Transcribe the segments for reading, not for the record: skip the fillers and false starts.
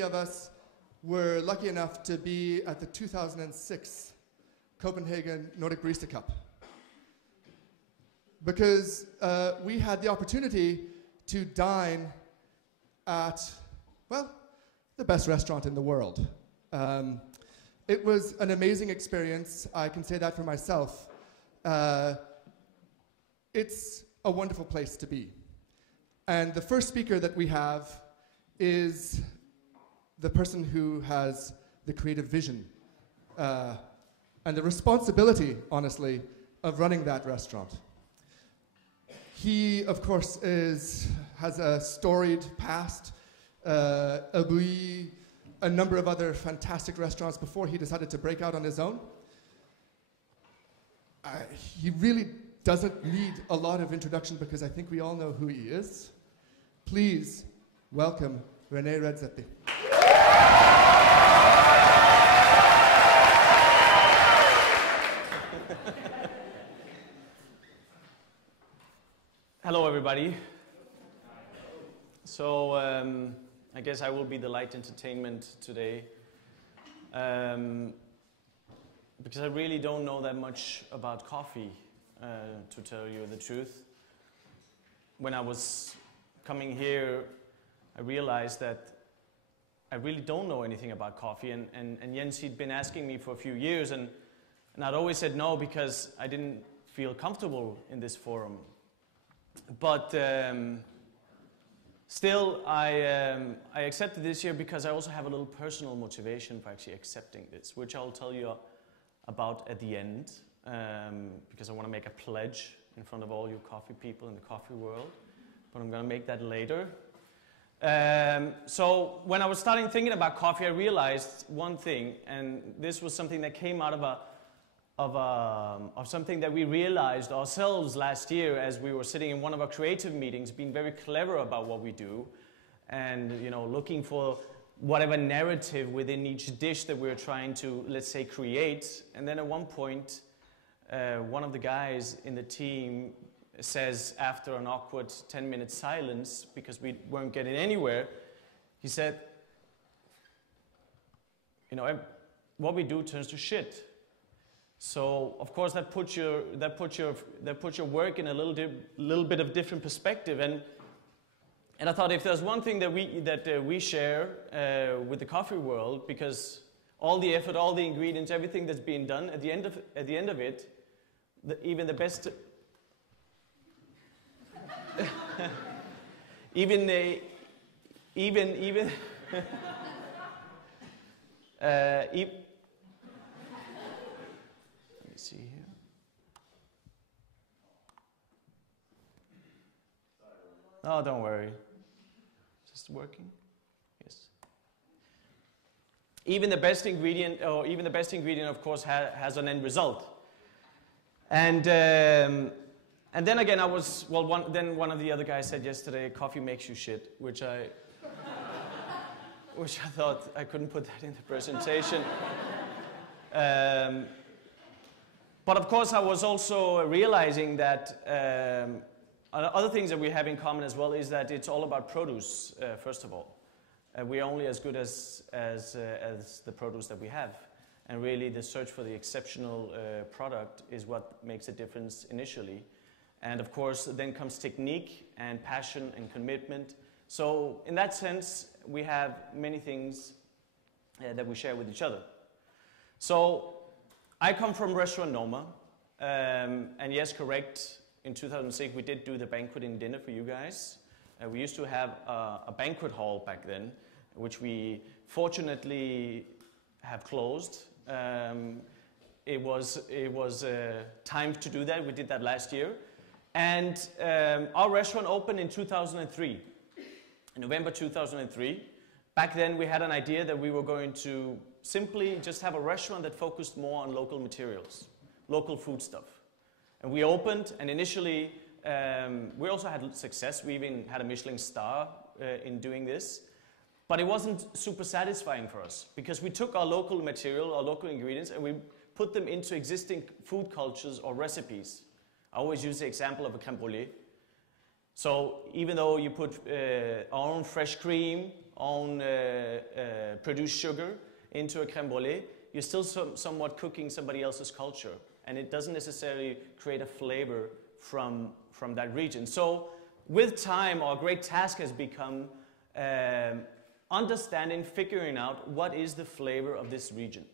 many of us were lucky enough to be at the 2006 Copenhagen Nordic Barista Cup. Because we had the opportunity to dine at, well, the best restaurant in the world. It was an amazing experience. I can say that for myself. It's a wonderful place to be. And the first speaker that we have is the person who has the creative vision and the responsibility, honestly, of running that restaurant. He, of course, has a storied past, a Bulli, a number of other fantastic restaurants before he decided to break out on his own. He really doesn't need a lot of introduction because I think we all know who he is. Please welcome René Redzepi. Hello, everybody. So I guess I will be the light entertainment today because I really don't know that much about coffee, to tell you the truth. When I was coming here, I realized that I really don't know anything about coffee, and Jens, he'd been asking me for a few years, and I'd always said no because I didn't feel comfortable in this forum. But still, I accepted this year because I also have a little personal motivation for actually accepting this, which I'll tell you about at the end, because I want to make a pledge in front of all you coffee people in the coffee world, but I'm going to make that later. So when I was starting thinking about coffee, I realized one thing, and this was something that came out of something that we realized ourselves last year as we were sitting in one of our creative meetings, being very clever about what we do, and looking for whatever narrative within each dish that we're trying to, let's say, create. And then at one point, one of the guys in the team says, after an awkward 10-minute silence, because we weren't getting anywhere, he said, what we do turns to shit. So of course that puts your work in a little bit of different perspective, and I thought if there's one thing that we share with the coffee world, because all the effort, all the ingredients, everything that's being done at the end of it, even the best, even see here. Oh, don't worry. Just working? Yes. Even the best ingredient, of course, has an end result. And then again, then one of the other guys said yesterday, coffee makes you shit, which I thought I couldn't put that in the presentation. But of course, I was also realizing that other things that we have in common as well is that it's all about produce, first of all. We're only as good as the produce that we have. And really, the search for the exceptional product is what makes a difference initially. And of course, then comes technique and passion and commitment. So in that sense, we have many things that we share with each other. So I come from restaurant Noma, and yes, correct, in 2006 we did do the banqueting dinner for you guys. We used to have a banquet hall back then, which we fortunately have closed. It was time to do that. We did that last year. And our restaurant opened in 2003, in November 2003. Back then we had an idea that we were going to simply just have a restaurant that focused more on local materials, local food stuff. And we opened, and initially we also had success. We even had a Michelin star in doing this. But it wasn't super satisfying for us, because we took our local material, our local ingredients, and we put them into existing food cultures or recipes. I always use the example of a crème brûlée. So even though you put our own fresh cream, own produced sugar into a crème brûlée, you're still somewhat cooking somebody else's culture. And it doesn't necessarily create a flavor from that region. So with time, our great task has become understanding, figuring out what is the flavor of this region.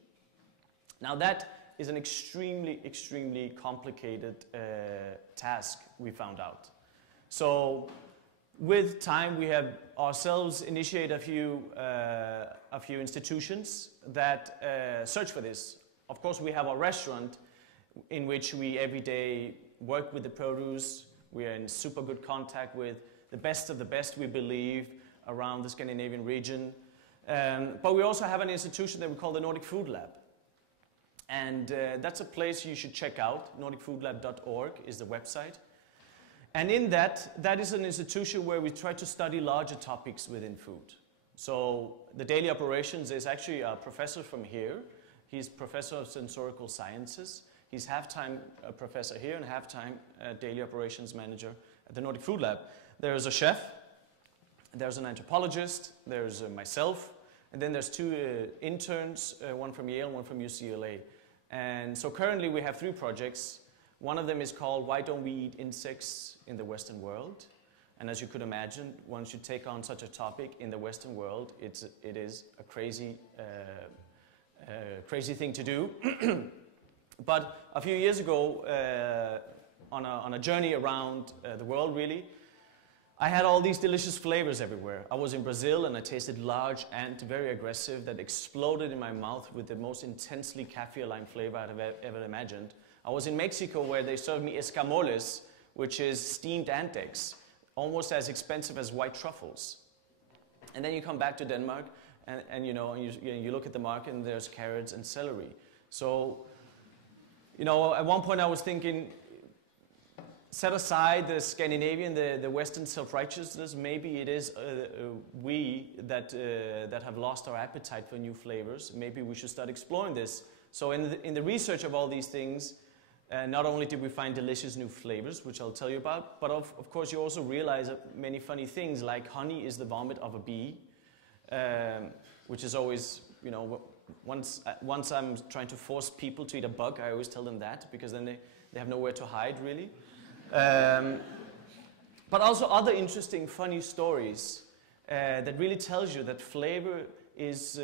Now that is an extremely, extremely complicated task, we found out. So with time, we have ourselves initiated a few institutions that search for this. Of course, we have our restaurant in which we every day work with the produce. We are in super good contact with the best of the best, we believe, around the Scandinavian region. But we also have an institution that we call the Nordic Food Lab. And that's a place you should check out. NordicFoodLab.org is the website. And in that is an institution where we try to study larger topics within food. So the daily operations is actually a professor from here. He's professor of sensorical sciences. He's half-time professor here and half-time daily operations manager at the Nordic Food Lab. There's a chef, there's an anthropologist, there's myself, and then there's two interns, one from Yale, one from UCLA. And so currently we have 3 projects. One of them is called Why Don't We Eat Insects in the Western World? And as you could imagine, once you take on such a topic in the Western world, it is a crazy thing to do. But a few years ago, on a journey around the world really, I had all these delicious flavors everywhere. I was in Brazil and I tasted large ant, very aggressive, that exploded in my mouth with the most intensely kaffir-lime flavor I've ever imagined. I was in Mexico where they served me escamoles, which is steamed ant eggs, almost as expensive as white truffles. And then you come back to Denmark and you look at the market and there's carrots and celery. So, at one point I was thinking, set aside the Scandinavian, the Western self-righteousness, maybe it is we that have lost our appetite for new flavors. Maybe we should start exploring this. So in the research of all these things, not only did we find delicious new flavors, which I'll tell you about, but of course you also realize many funny things, like honey is the vomit of a bee, which is always, once I'm trying to force people to eat a bug, I always tell them that, because then they have nowhere to hide, really. But also other interesting, funny stories that really tells you that flavor is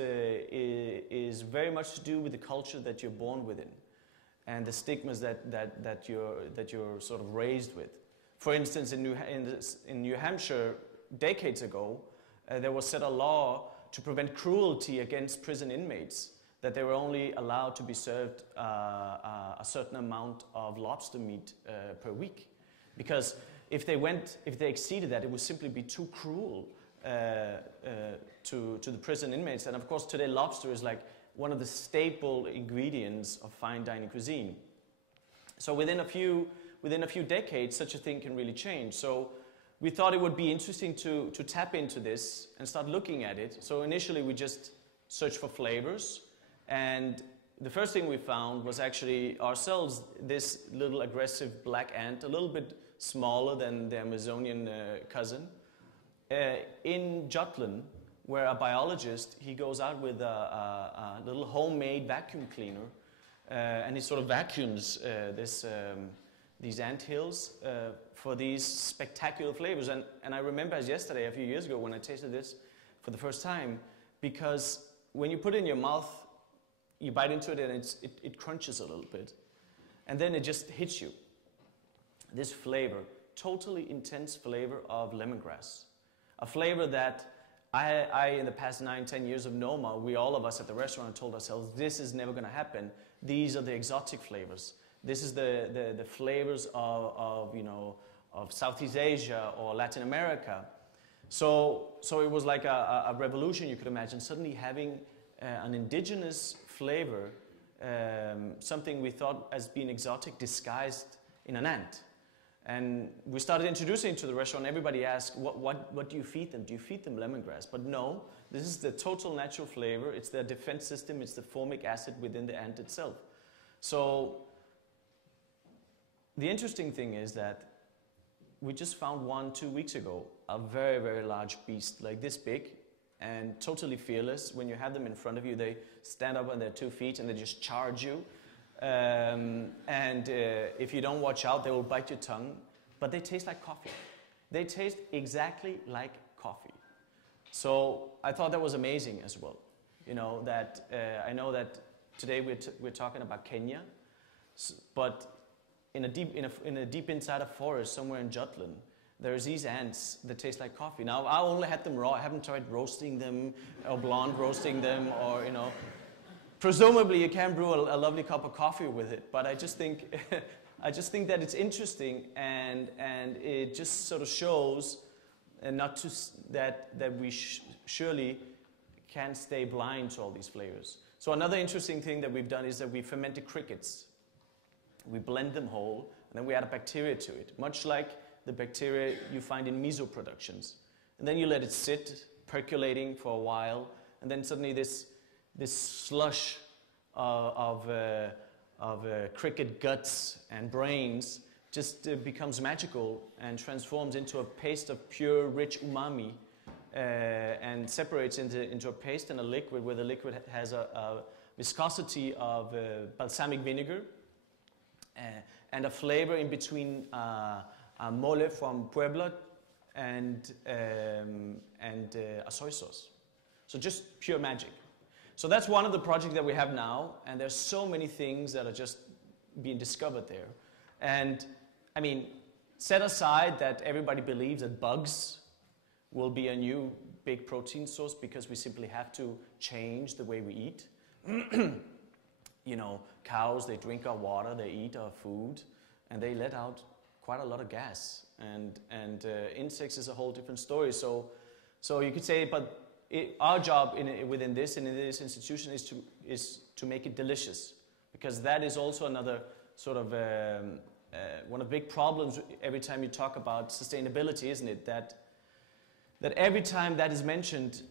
very much to do with the culture that you're born within, and the stigmas that you're sort of raised with. For instance, in New Hampshire, decades ago, there was set a law to prevent cruelty against prison inmates, that they were only allowed to be served a certain amount of lobster meat per week. Because if they exceeded that, it would simply be too cruel to the prison inmates. And of course, today lobster is like one of the staple ingredients of fine dining cuisine. So within a few decades, such a thing can really change. So we thought it would be interesting to tap into this and start looking at it. So initially, we just searched for flavors, and the first thing we found was actually ourselves this little aggressive black ant, a little bit smaller than the Amazonian cousin, in Jutland, where a biologist, he goes out with a little homemade vacuum cleaner, and he sort of vacuums these ant hills for these spectacular flavors. And I remember as yesterday, a few years ago, when I tasted this for the first time, because when you put it in your mouth, you bite into it and it crunches a little bit. And then it just hits you. This flavor, totally intense flavor of lemongrass. A flavor that I in the past 9-10 years of Noma, all of us at the restaurant told ourselves, this is never going to happen. These are the exotic flavors. This is the flavors of Southeast Asia or Latin America. So it was like a revolution, you could imagine, suddenly having an indigenous flavor, something we thought as being exotic, disguised in an ant. And we started introducing it to the restaurant. Everybody asked, what do you feed them? Do you feed them lemongrass? But no, this is the total natural flavor. It's their defense system. It's the formic acid within the ant itself. So the interesting thing is that we just found 1-2 weeks ago, a very, very large beast, like this big, and totally fearless. When you have them in front of you, they stand up on their 2 feet and they just charge you. If you don't watch out, they will bite your tongue. But they taste like coffee. They taste exactly like coffee. So I thought that was amazing as well. You know, that I know that today we're talking about Kenya, but in a deep inside a forest somewhere in Jutland, there's these ants that taste like coffee. Now, I only had them raw. I haven't tried roasting them or blonde roasting them, or, you know, presumably you can brew a lovely cup of coffee with it. But I just think, that it's interesting, and it just sort of shows, and that we surely can't stay blind to all these flavors. So another interesting thing that we've done is that we fermented crickets. We blend them whole, and then we add a bacteria to it, much like the bacteria you find in miso productions. And then you let it sit, percolating for a while, and then suddenly this slush of cricket guts and brains just becomes magical and transforms into a paste of pure, rich umami, and separates into a paste and a liquid, where the liquid has a viscosity of balsamic vinegar and a flavor in between mole from Puebla and a soy sauce. So just pure magic. So that's one of the projects that we have now, and there's so many things that are just being discovered there. And I mean, set aside that everybody believes that bugs will be a new big protein source because we simply have to change the way we eat. You know, cows, they drink our water, they eat our food, and they let out quite a lot of gas. And insects is a whole different story. So you could say, but our job within this institution is to make it delicious, because that is also another sort of one of the big problems every time you talk about sustainability, isn't it? That every time that is mentioned,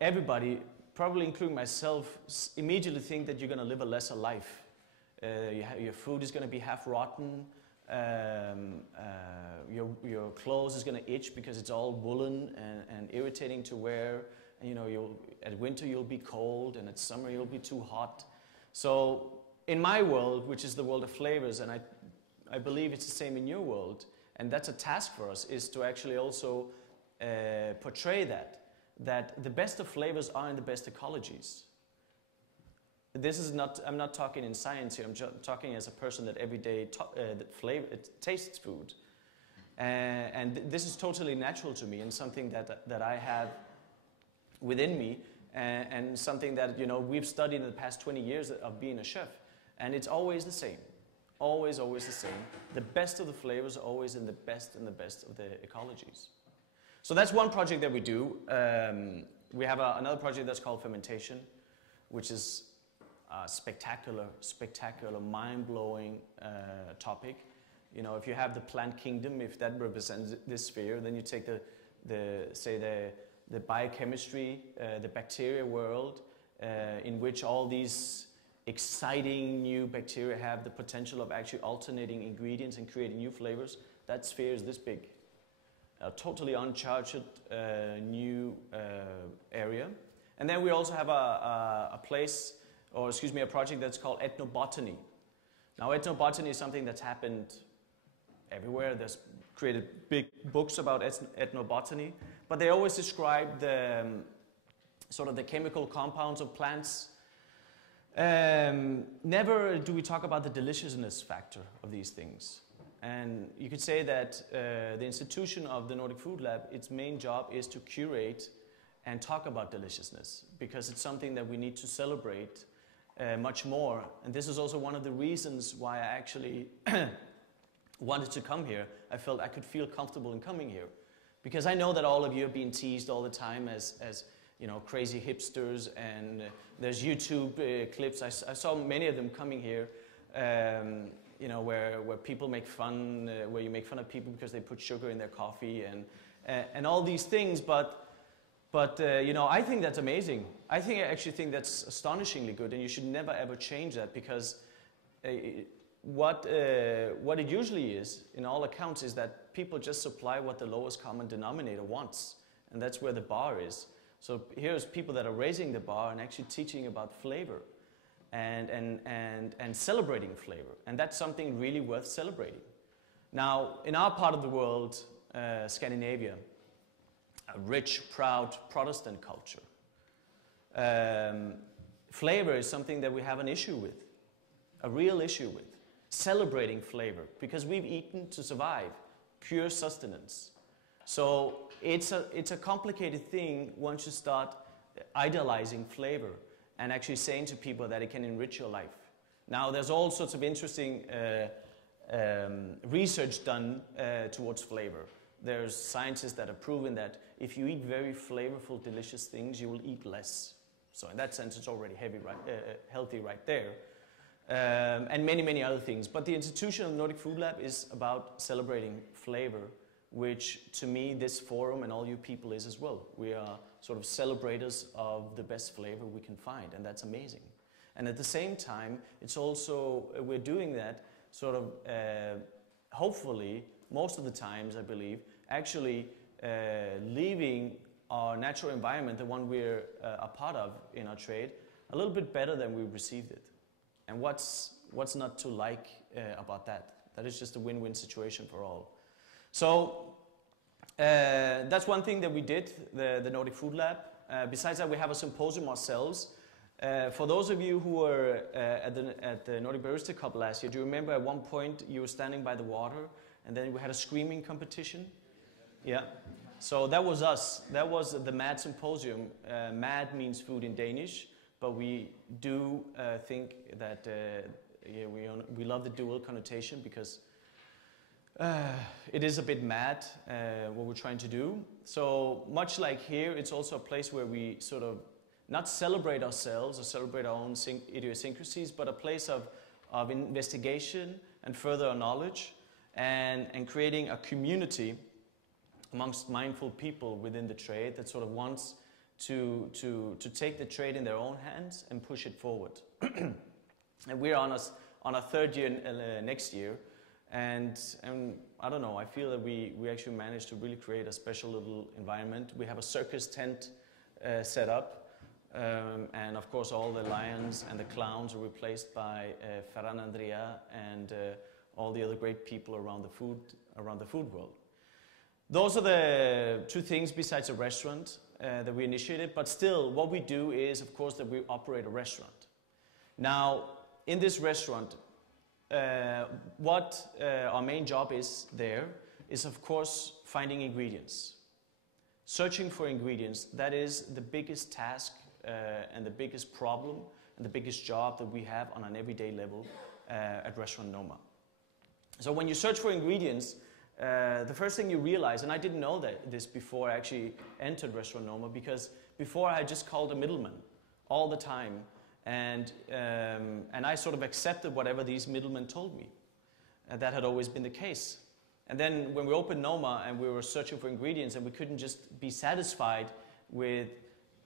everybody, probably including myself, immediately think that you're going to live a lesser life. Your food is going to be half rotten. Your clothes is going to itch because it's all woolen and irritating to wear. And, you know, at winter you'll be cold, and at summer you'll be too hot. So in my world, which is the world of flavors, and I believe it's the same in your world, and that's a task for us, is to actually also portray that the best of flavors are in the best ecologies. This is not, I'm not talking in science here, I'm talking as a person that every day tastes food. And this is totally natural to me, and something that I have within me, and something that, you know, we've studied in the past 20 years of being a chef. And it's always the same. Always the same. The best of the flavors are always in the best of the ecologies. So that's one project that we do. We have another project that's called fermentation, which is a spectacular, mind-blowing topic. You know, if you have the plant kingdom, if that represents this sphere, then you take the biochemistry, the bacteria world, in which all these exciting new bacteria have the potential of actually alternating ingredients and creating new flavors. That sphere is this big. A totally uncharted new area. And then we also have a project that's called ethnobotany. Now, ethnobotany is something that's happened everywhere. There's created big books about ethnobotany, but they always describe the sort of the chemical compounds of plants. Never do we talk about the deliciousness factor of these things. And you could say that the institution of the Nordic Food Lab, its main job is to curate and talk about deliciousness, because it's something that we need to celebrate much more. And this is also one of the reasons why I actually wanted to come here. I felt I could feel comfortable in coming here, because I know that all of you are being teased all the time as you know, crazy hipsters, and there's YouTube clips. I saw many of them coming here. You know, where people make fun, where you make fun of people because they put sugar in their coffee and all these things. But you know, I think that's amazing. I actually think that's astonishingly good, and you should never ever change that, because what it usually is, in all accounts, is that people just supply what the lowest common denominator wants, and that's where the bar is. So here's people that are raising the bar and actually teaching about flavor and celebrating flavor. And that's something really worth celebrating. Now, in our part of the world, Scandinavia, a rich, proud Protestant culture, flavor is something that we have an issue with, a real issue with. Celebrating flavor, because we've eaten to survive, pure sustenance. So it's a complicated thing once you start idealizing flavor and actually saying to people that it can enrich your life. Now, there's all sorts of interesting research done towards flavor. There's scientists that have proven that if you eat very flavorful, delicious things, you will eat less. So in that sense, it's already healthy right there. And many, many other things. But the institution of the Nordic Food Lab is about celebrating flavor, which to me, this forum and all you people is as well. We are sort of celebrators of the best flavor we can find, and that's amazing. And at the same time, it's also, we're doing that sort of, hopefully, most of the times, I believe, actually leaving our natural environment, the one we're a part of in our trade, a little bit better than we received it. And what's not to like about that? That is just a win-win situation for all. So that's one thing that we did, the Nordic Food Lab. Besides that, we have a symposium ourselves. For those of you who were at the Nordic Barista Cup last year, do you remember at one point you were standing by the water and then we had a screaming competition? Yeah. So that was us. That was the MAD Symposium. MAD means food in Danish. But we do think that yeah, we love the dual connotation because it is a bit mad what we're trying to do. So much like here, it's also a place where we sort of not celebrate ourselves or celebrate our own idiosyncrasies, but a place of investigation and further knowledge and creating a community amongst mindful people within the trade that sort of wants to take the trade in their own hands and push it forward. And we're on our third year next year, and I don't know, I feel that we actually managed to really create a special little environment. We have a circus tent set up, and of course all the lions and the clowns are replaced by Ferran Andrea and all the other great people around the food world. Those are the two things besides a restaurant that we initiated, but still what we do is, of course, that we operate a restaurant. Now, in this restaurant, what our main job is there is, of course, finding ingredients. Searching for ingredients, that is the biggest task and the biggest problem and the biggest job that we have on an everyday level at Restaurant Noma. So when you search for ingredients, the first thing you realize, and I didn't know this before I actually entered Restaurant Noma, because before I just called a middleman all the time, and I sort of accepted whatever these middlemen told me. And that had always been the case. And then when we opened Noma and we were searching for ingredients and we couldn't just be satisfied with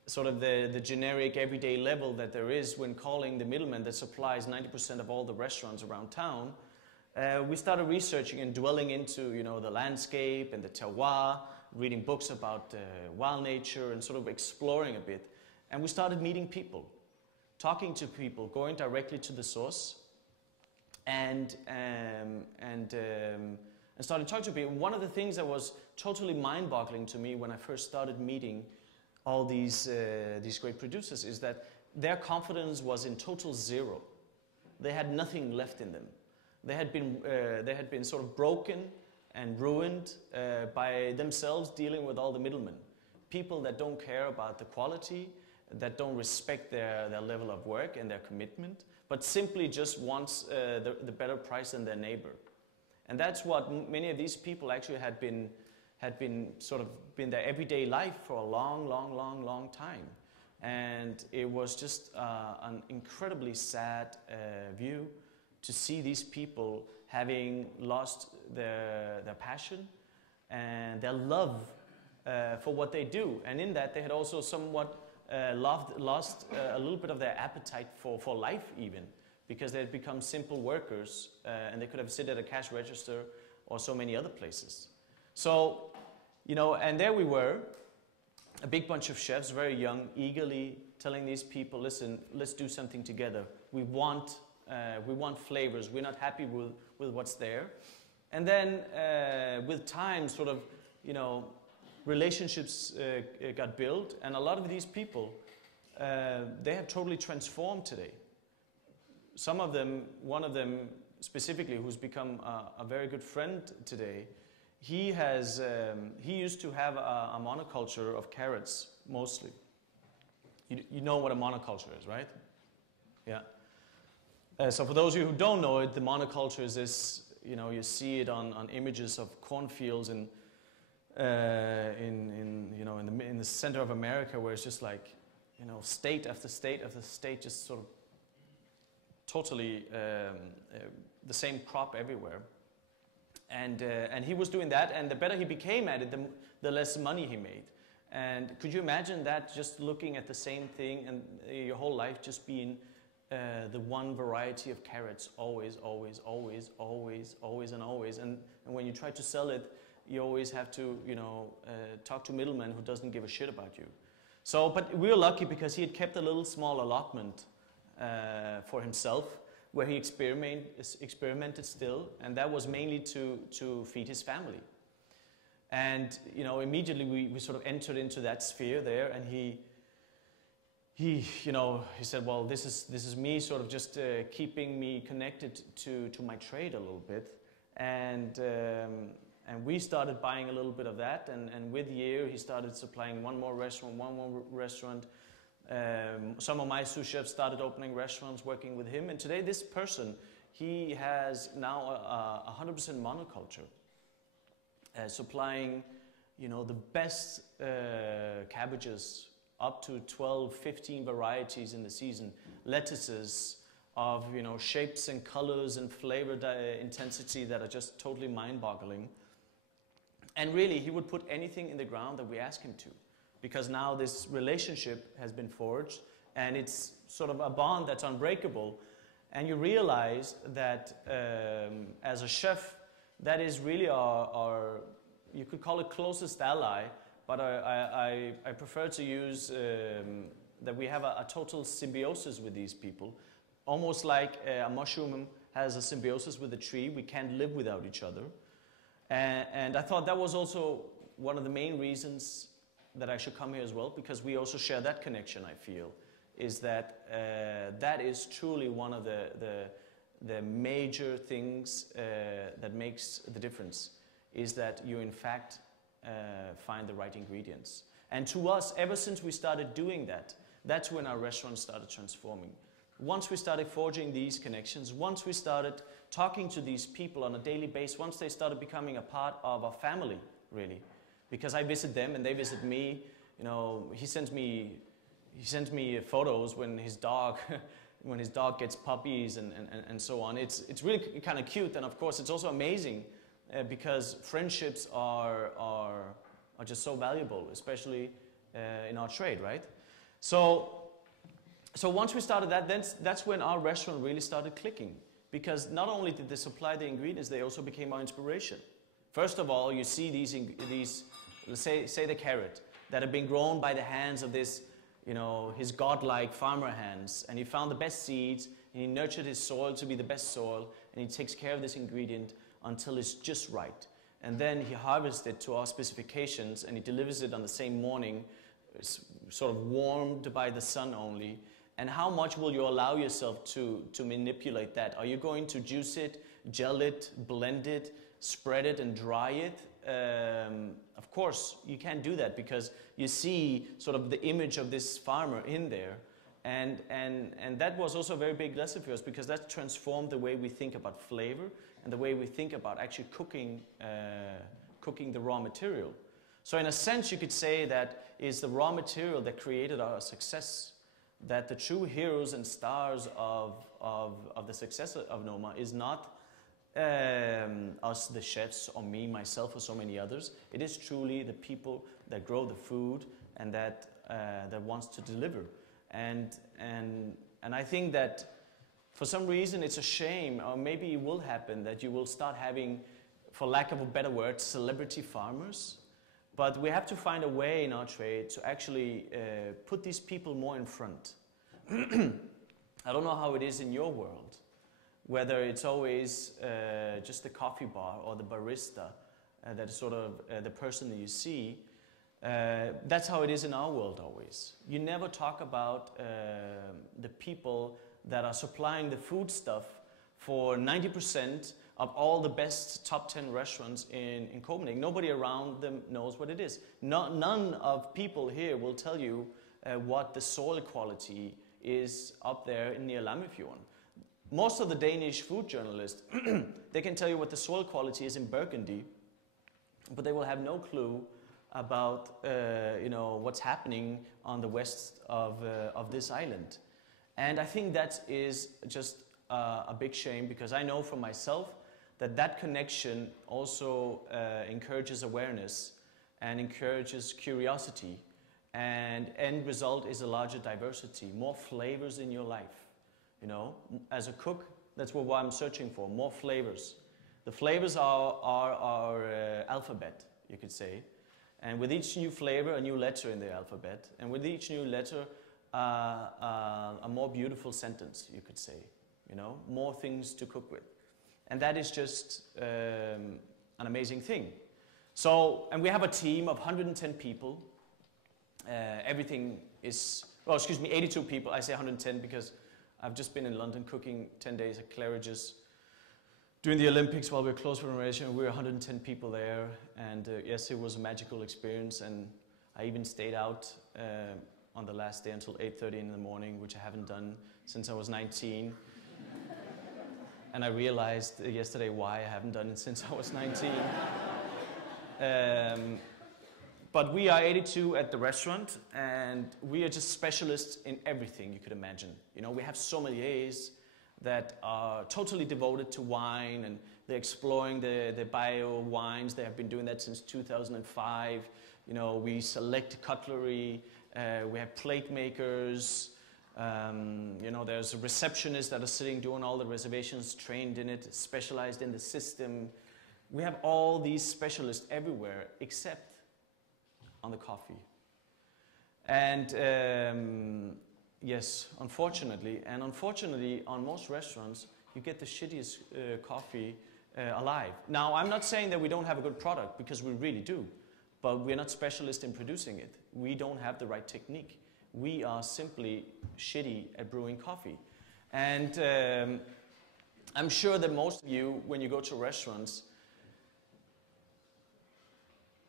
sort of the generic everyday level that there is when calling the middleman that supplies 90% of all the restaurants around town, we started researching and dwelling into, you know, the landscape and the terroir, reading books about wild nature and sort of exploring a bit. And we started meeting people, talking to people, going directly to the source, and started talking to people. One of the things that was totally mind-boggling to me when I first started meeting all these great producers is that their confidence was in total zero. They had nothing left in them. They had been sort of broken and ruined by themselves dealing with all the middlemen. People that don't care about the quality, that don't respect their level of work and their commitment, but simply just wants the better price than their neighbor. And that's what many of these people actually had been their everyday life for a long time. And it was just an incredibly sad view to see these people having lost their passion and their love for what they do. And in that, they had also somewhat lost a little bit of their appetite for life even, because they had become simple workers and they could have sit at a cash register or so many other places. So, you know, and there we were, a big bunch of chefs, very young, eagerly telling these people, listen, let's do something together. We want flavors. We're not happy with what's there. And then with time, sort of, you know, relationships got built, and a lot of these people, they have totally transformed today. Some of them, one of them specifically, who's become a very good friend today, he used to have a monoculture of carrots, mostly. You know what a monoculture is, right? Yeah. So for those of you who don't know it, the monoculture is this, you know, you see it on images of cornfields in the center of America, where it's just like, you know, state after state after state, just sort of totally the same crop everywhere. And he was doing that, and the better he became at it, the less money he made. And could you imagine that, just looking at the same thing and your whole life just being the one variety of carrots, always, always, always, always, always, and always. And when you try to sell it, you always have to, you know, talk to a middleman who doesn't give a shit about you. So, but we were lucky because he had kept a little small allotment for himself, where he experimented still, and that was mainly to feed his family. And, you know, immediately we sort of entered into that sphere there, and he you know, he said, well, this is me sort of just keeping me connected to my trade a little bit. And we started buying a little bit of that, and with year he started supplying one more restaurant. Some of my sous chefs started opening restaurants, working with him, and today this person, he has now a 100% monoculture, supplying, you know, the best cabbages, up to 12, 15 varieties in the season, lettuces of, you know, shapes and colors and flavor intensity that are just totally mind-boggling. And really, he would put anything in the ground that we ask him to, because now this relationship has been forged, and it's sort of a bond that's unbreakable. And you realize that as a chef, that is really our you could call it closest ally, but I prefer to use that we have a total symbiosis with these people, almost like a mushroom has a symbiosis with a tree. We can't live without each other. And I thought that was also one of the main reasons that I should come here as well, because we also share that connection, I feel, is that that is truly one of the major things that makes the difference, is that you in fact find the right ingredients. And to us, ever since we started doing that, that's when our restaurant started transforming. Once we started forging these connections, once we started talking to these people on a daily basis, once they started becoming a part of our family, really, because I visit them and they visit me. You know, he sends me photos when his dog gets puppies and so on. It's really kind of cute, and of course it's also amazing because friendships are just so valuable, especially in our trade, right? So once we started that, that's when our restaurant really started clicking, because not only did they supply the ingredients, they also became our inspiration. First of all, you see these let's say the carrot that have been grown by the hands of this, you know, his godlike farmer hands, and he found the best seeds, and he nurtured his soil to be the best soil, and he takes care of this ingredient until it's just right. And then he harvests it to our specifications, and he delivers it on the same morning, sort of warmed by the sun only. And how much will you allow yourself to manipulate that? Are you going to juice it, gel it, blend it, spread it and dry it? Of course, you can't do that, because you see sort of the image of this farmer in there. And that was also a very big lesson for us, because that transformed the way we think about flavor and the way we think about actually cooking the raw material. So in a sense, you could say that is the raw material that created our success, that the true heroes and stars of the success of Noma is not us, the chefs, or me, myself, or so many others. It is truly the people that grow the food and that wants to deliver. And I think that for some reason it's a shame, or maybe it will happen, that you will start having, for lack of a better word, celebrity farmers. But we have to find a way in our trade to actually put these people more in front. I don't know how it is in your world, whether it's always just the coffee bar or the barista that is sort of the person that you see. That's how it is in our world always. You never talk about the people that are supplying the food stuff for 90% of all the best top 10 restaurants in Copenhagen. Nobody around them knows what it is. None of people here will tell you what the soil quality is up there near Lammefjorden. Most of the Danish food journalists, they can tell you what the soil quality is in Burgundy, but they will have no clue about what's happening on the west of this island. And I think that is just a big shame, because I know for myself that connection also encourages awareness and encourages curiosity, and end result is a larger diversity, more flavors in your life. You know, as a cook, that's what I'm searching for, more flavors. The flavors are our alphabet, you could say. And with each new flavor, a new letter in the alphabet. And with each new letter, a more beautiful sentence, you could say. You know, more things to cook with. And that is just an amazing thing. So, and we have a team of 110 people. Everything is, well, excuse me, 82 people. I say 110 because I've just been in London cooking 10 days at Claridge's during the Olympics while we were closed for renovation. We were 110 people there, and yes, it was a magical experience. And I even stayed out on the last day until 8:30 in the morning, which I haven't done since I was 19. And I realized yesterday why I haven't done it since I was 19. But we are 82 at the restaurant, and we are just specialists in everything you could imagine. You know, we have sommeliers that are totally devoted to wine, and they're exploring the bio wines. They have been doing that since 2005. You know, we select cutlery, we have plate makers, you know, there's receptionists that are sitting doing all the reservations, trained in it, specialized in the system. We have all these specialists everywhere except on the coffee. And yes, unfortunately on most restaurants, you get the shittiest coffee alive. Now, I'm not saying that we don't have a good product, because we really do, but we're not specialists in producing it. We don't have the right technique. We are simply shitty at brewing coffee. And I'm sure that most of you, when you go to restaurants,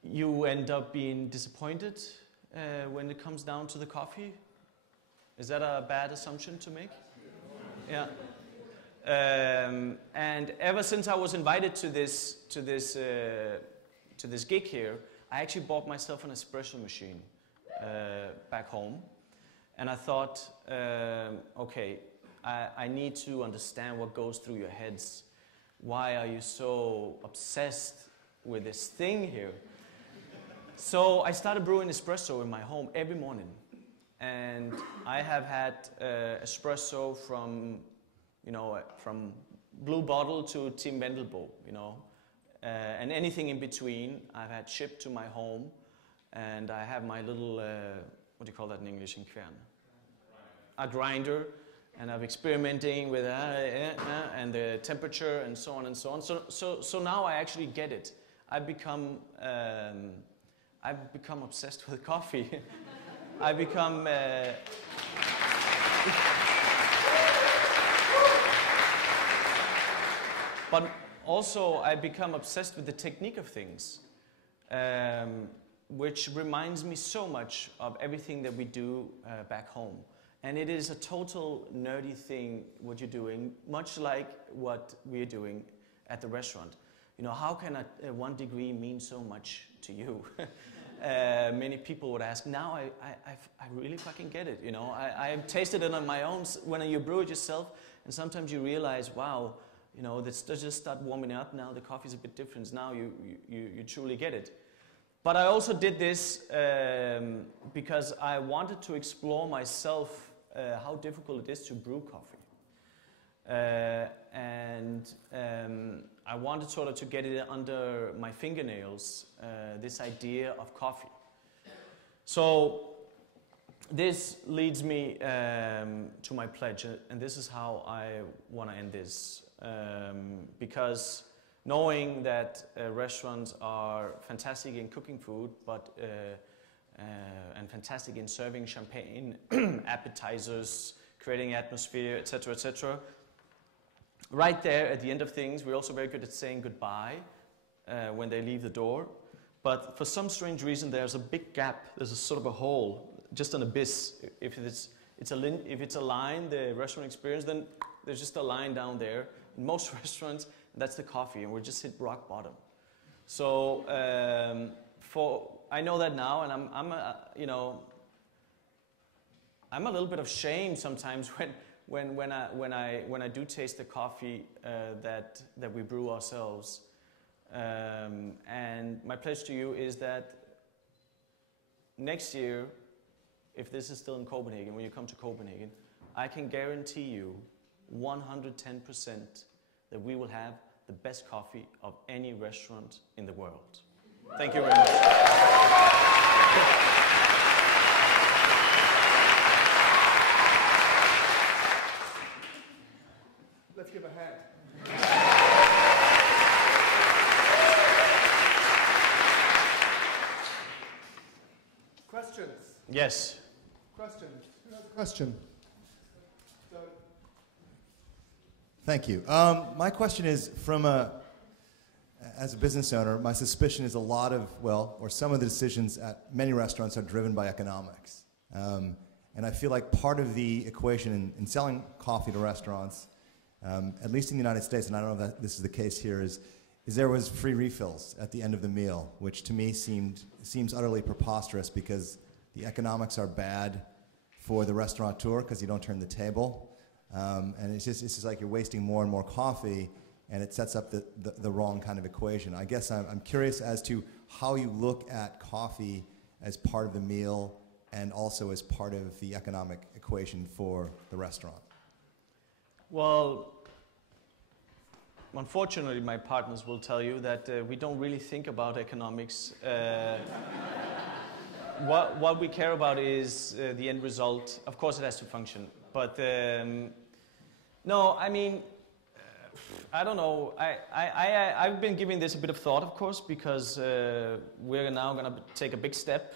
you end up being disappointed when it comes down to the coffee. Is that a bad assumption to make? Yeah. And ever since I was invited to this gig here, I actually bought myself an espresso machine back home. And I thought, okay, I need to understand what goes through your heads. Why are you so obsessed with this thing here? So I started brewing espresso in my home every morning. And I have had espresso from, you know, from Blue Bottle to Tim Wendelbo, you know, and anything in between I've had shipped to my home. And I have my little, what do you call that in English, in Kværn? A grinder. And I'm experimenting with and the temperature and so on and so on. So now I actually get it. I've become obsessed with coffee. I become but also I become obsessed with the technique of things, which reminds me so much of everything that we do back home. And it is a total nerdy thing what you're doing, much like what we're doing at the restaurant. You know, how can a 1 degree mean so much to you? Many people would ask, now I really fucking get it, you know. I have tasted it on my own when you brew it yourself, and sometimes you realize, wow, you know, let's just start warming up now, the coffee's a bit different, now you truly get it. But I also did this because I wanted to explore myself how difficult it is to brew coffee. I wanted sort of to get it under my fingernails, this idea of coffee. So this leads me to my pledge, and this is how I want to end this. Because knowing that restaurants are fantastic in cooking food, but and fantastic in serving champagne, appetizers, creating atmosphere, etc., etc. Right there at the end of things, we're also very good at saying goodbye when they leave the door. But for some strange reason, there's a big gap. There's a sort of a hole, just an abyss. If it's a line, the restaurant experience, then there's just a line down there. In most restaurants, that's the coffee, and we're just hit rock bottom. So I know that now, and I'm a little bit of shame sometimes when I do taste the coffee that we brew ourselves. And my pledge to you is that next year, if this is still in Copenhagen, when you come to Copenhagen, I can guarantee you 110% that we will have the best coffee of any restaurant in the world. Thank you very much. Let's give a hand. Questions? Yes. Questions? Who has a question? Thank you. My question is, as a business owner, my suspicion is a lot of, or some of the decisions at many restaurants are driven by economics. And I feel like part of the equation in selling coffee to restaurants, at least in the United States, and I don't know if this is the case here, is there was free refills at the end of the meal, which to me seems utterly preposterous because the economics are bad for the restaurateur because you don't turn the table. And it's just like you're wasting more and more coffee, and it sets up the wrong kind of equation. I guess I'm curious as to how you look at coffee as part of the meal and also as part of the economic equation for the restaurant. Well, unfortunately, my partners will tell you that we don't really think about economics. What we care about is the end result. Of course, it has to function. But no, I mean, I don't know. I've been giving this a bit of thought, of course, because we're now going to take a big step,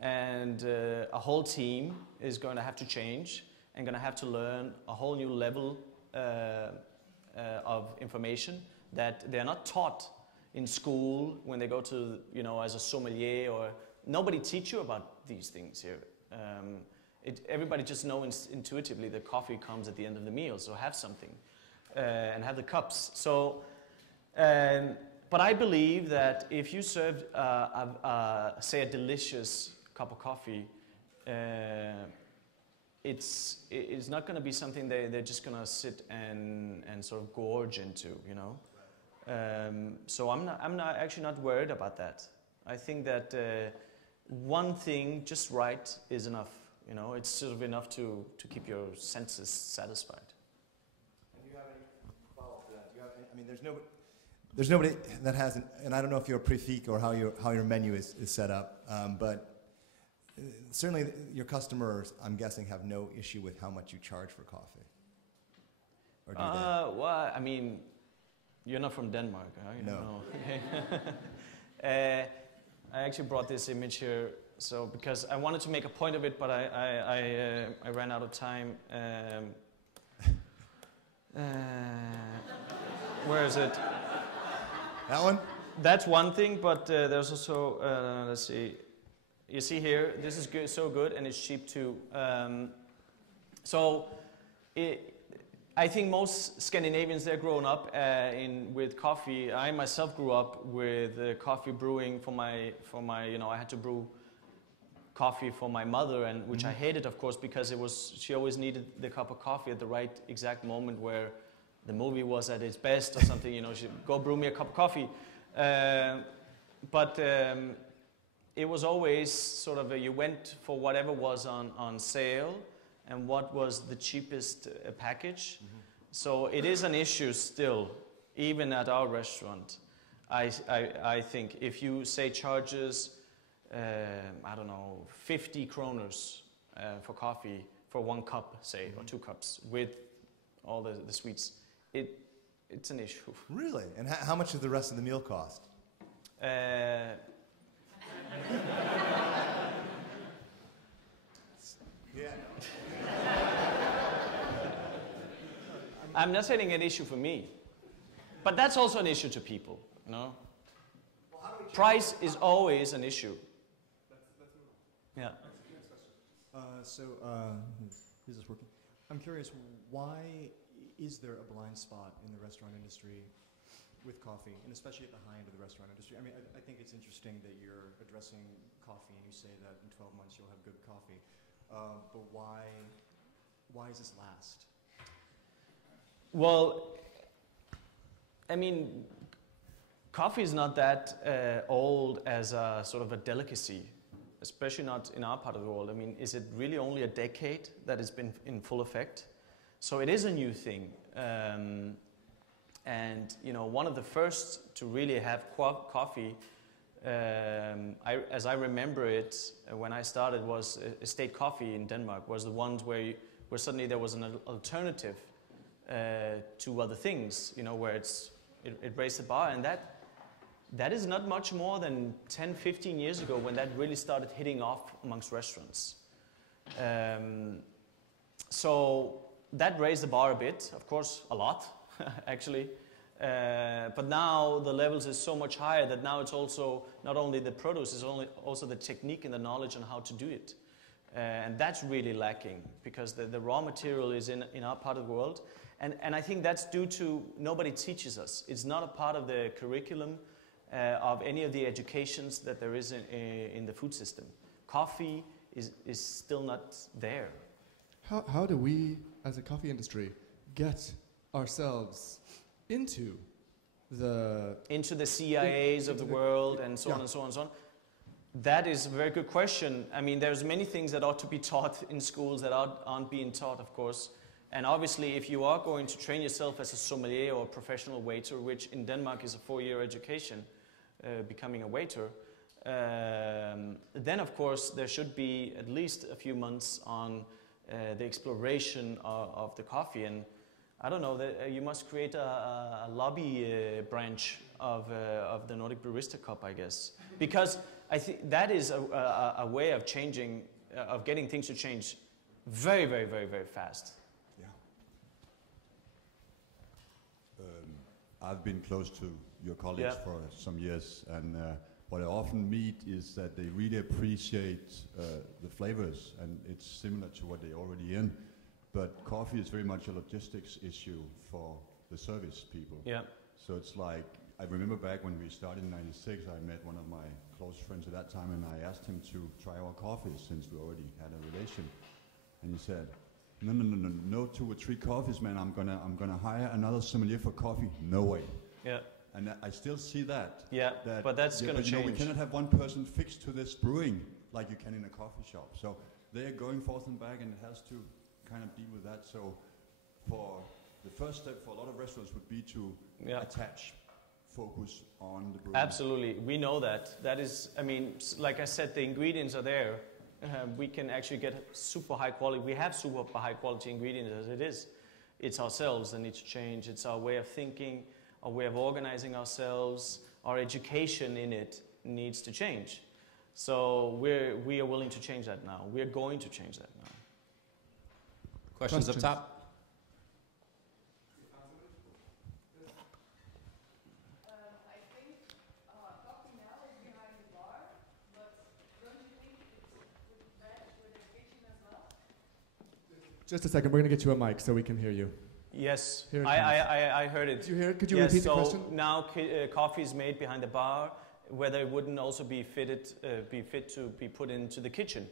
and a whole team is going to have to change and going to have to learn a whole new level of information that they're not taught in school when they go to, as a sommelier, or nobody teach you about these things here. Everybody just knows intuitively that coffee comes at the end of the meal, so have something and have the cups. So, but I believe that if you serve, say, a delicious cup of coffee, it's not going to be something they're just going to sit and sort of gorge into, So I'm actually not worried about that. I think that one thing just right is enough. It's sort of enough to keep your senses satisfied. And do you have any follow-up to that? There's nobody that hasn't, and I don't know if you're a prefix or how your menu is set up, but certainly your customers, I'm guessing, have no issue with how much you charge for coffee. Or do they? Well, I mean, you're not from Denmark, are you? No. Okay. I actually brought this image here. So, because I wanted to make a point of it, but I ran out of time. Where is it? That one? That's one thing, but there's also, let's see. You see here, this is good, so good, and it's cheap too. I think most Scandinavians, they're grown up with coffee. I myself grew up with coffee brewing for my, I had to brew coffee for my mother, and which I hated, of course, because she always needed the cup of coffee at the right exact moment where the movie was at its best or something. She'd go brew me a cup of coffee. But it was always sort of you went for whatever was on sale and what was the cheapest package. So it is an issue still Even at our restaurant, I think if you say charges, I don't know, 50 kroners for coffee for 1 cup, say, or 2 cups with all the sweets, it's an issue. Really? And how much does the rest of the meal cost? Yeah. I'm not saying an issue for me, but that's also an issue to people, you know. Price is always an issue. Yeah. Is this working? I'm curious, why is there a blind spot in the restaurant industry with coffee, and especially at the high end of the restaurant industry? I mean, I think it's interesting that you're addressing coffee and you say that in 12 months you'll have good coffee. But why is this last? Well, I mean, coffee is not that old as a sort of a delicacy, especially not in our part of the world. I mean, is it really only a decade that it's been in full effect? So it is a new thing. And, you know, one of the first to really have coffee, as I remember it, when I started, was Estate Coffee in Denmark, was the ones where suddenly there was an alternative to other things, you know, where it raised the bar, and that is not much more than 10, 15 years ago when that really started hitting off amongst restaurants. So that raised the bar a bit, of course, a lot, actually. But now the levels is so much higher that now it's also not only the produce, it's also the technique and the knowledge on how to do it. And that's really lacking because the raw material is in our part of the world. And I think that's due to nobody teaches us. It's not a part of the curriculum of any of the educations that there is in the food system. Coffee is still not there. How do we, as a coffee industry, get ourselves into the CIAs of the world and so on and so on and so on? That is a very good question. I mean, there's many things that ought to be taught in schools that aren't being taught, of course. And obviously, if you are going to train yourself as a sommelier or a professional waiter, which in Denmark is a 4-year education, becoming a waiter, then of course there should be at least a few months on the exploration of the coffee. And I don't know, you must create a lobby branch of the Nordic Barista Cup, I guess. Because I think that is a way of changing, of getting things to change very, very, very, very fast. Yeah. I've been close to your colleagues for some years, and what I often meet is that they really appreciate the flavors, and it's similar to what they're already in. But coffee is very much a logistics issue for the service people. Yeah. So it's like, I remember back when we started in '96, I met one of my close friends at that time, and I asked him to try our coffee since we already had a relation. And he said, no 2 or 3 coffees, man. I'm gonna hire another sommelier for coffee. No way. Yeah. And I still see that. Yeah, but that's going to change. We cannot have one person fixed to this brewing like you can in a coffee shop. So they are going forth and back, and it has to kind of deal with that. So for the first step for a lot of restaurants would be to attach focus on the brewing. Absolutely, we know that. That is, I mean, like I said, the ingredients are there. We can actually get super high quality. We have super high quality ingredients as it is. It's ourselves that need to change. It's our way of thinking, our way of organizing ourselves. Our education in it needs to change. So we are willing to change that now. We are going to change that now. Questions up top? I think coffee now is behind the bar, but don't you think it's with education as well? Just a second, we're going to get you a mic so we can hear you. Yes, Here it I heard it. Did you hear it? Could you yes, repeat the so question? now coffee is made behind the bar, whether it wouldn't also be fit to be put into the kitchen.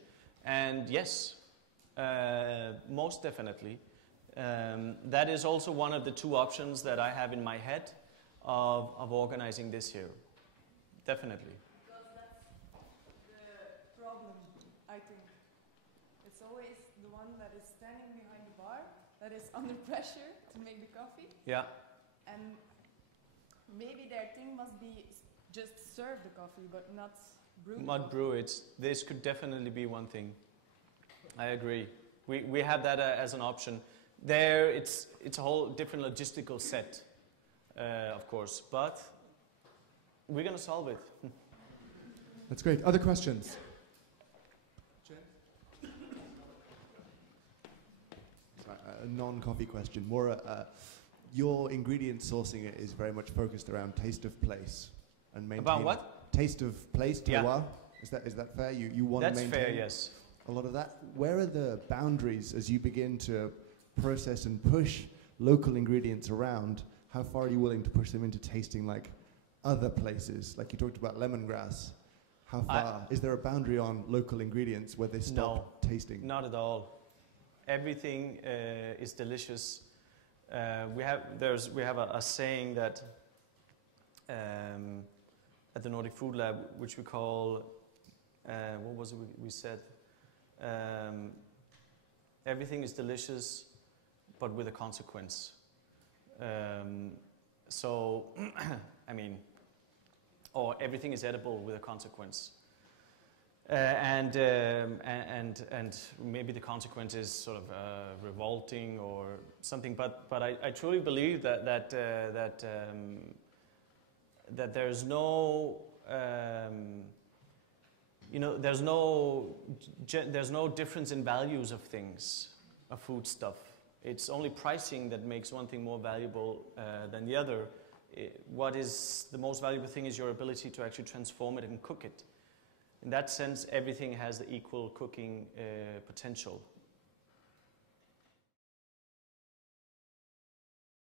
And yes, most definitely. That is also one of the 2 options that I have in my head of organizing this here. Definitely. Because that's the problem, I think. It's always the one that is standing behind the bar, that is under pressure to make the coffee. Yeah. And maybe their thing must be just serve the coffee, but not brew. Not brew it. This could definitely be one thing. I agree. We have that as an option. There, it's a whole different logistical set, of course, but we're going to solve it. That's great. Other questions? A non-coffee question. More, your ingredient sourcing is very much focused around taste of place and maintain. About what? Taste of place, terroir. Yeah. Is that fair? You want to maintain. That's fair. Yes. A lot of that. Where are the boundaries as you begin to process and push local ingredients around? How far are you willing to push them into tasting like other places? Like you talked about lemongrass. How far? Is there a boundary on local ingredients where they stop tasting? Not at all. Everything is delicious. We have a saying that at the Nordic Food Lab, which we call, what was it we said? Everything is delicious, but with a consequence. So, I mean, or everything is edible with a consequence. And maybe the consequence is sort of revolting or something. But I truly believe that there's no there's no difference in values of things, of food stuff. It's only pricing that makes one thing more valuable than the other. What is the most valuable thing is your ability to actually transform it and cook it. In that sense, everything has the equal cooking potential.